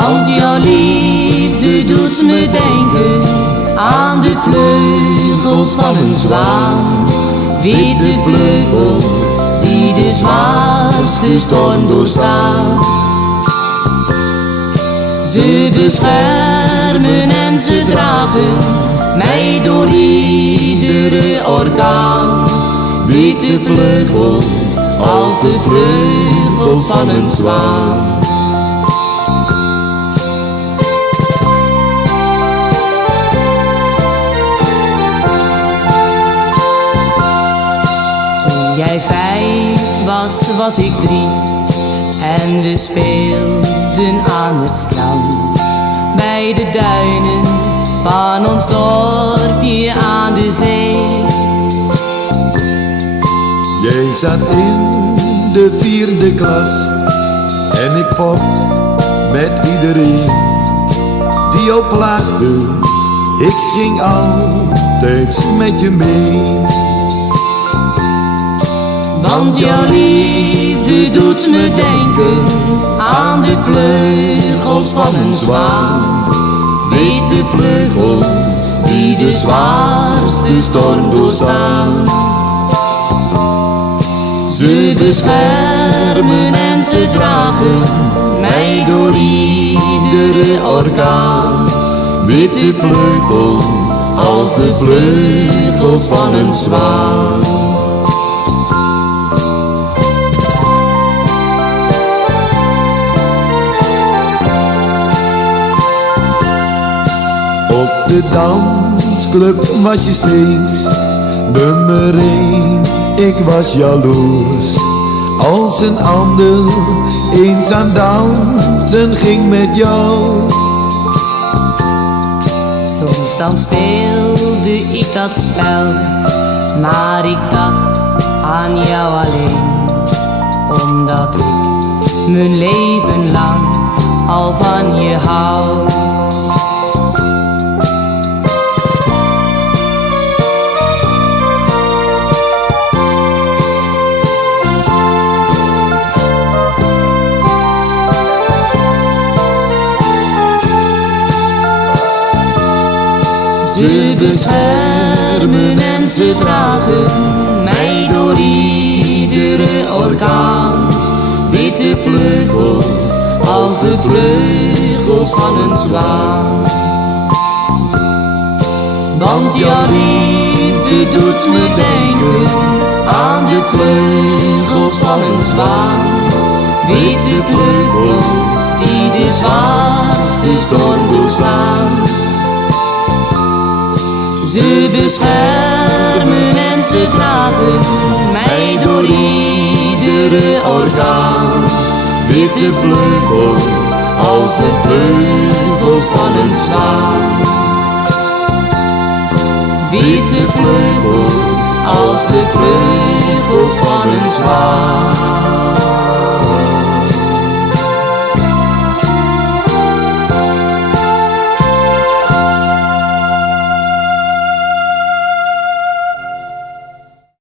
Want jouw liefde doet me denken aan de vleugels van een zwaan. Witte vleugels die de zwaarste storm doorstaan. Ze beschermen en ze dragen mij door iedere orkaan. Witte vleugels als de vleugels van een zwaan. Toen jij 5 was, was ik 3 en we speelden aan het strand. Bij de duinen van ons dorpje aan de zee. Jij zat in de 4e klas en ik vocht met iedereen die jou plaagde. Ik ging altijd met je mee. Want jouw liefde doet me denken aan de vleugels van een zwaan. Witte vleugels die de zwaarste storm doorstaan. Ze beschermen en ze dragen mij door iedere orkaan. Witte vleugels als de vleugels van een zwaan. Op de dansclub was je steeds nummer 1. Ik was jaloers als een ander eens aan dansen ging met jou. Soms dan speelde ik dat spel, maar ik dacht aan jou alleen. Omdat ik mijn leven lang al van je hou. Ze beschermen en ze dragen mij door iedere orkaan. Witte vleugels als de vleugels van een zwaan. Want jouw liefde doet me denken aan de vleugels van een zwaan. Witte vleugels die de zwaarste storm doorstaan. Ze beschermen en ze dragen mij door iedere orkaan. Witte vleugels als de vleugels van een zwaan. Witte vleugels als de vleugels van een zwaan.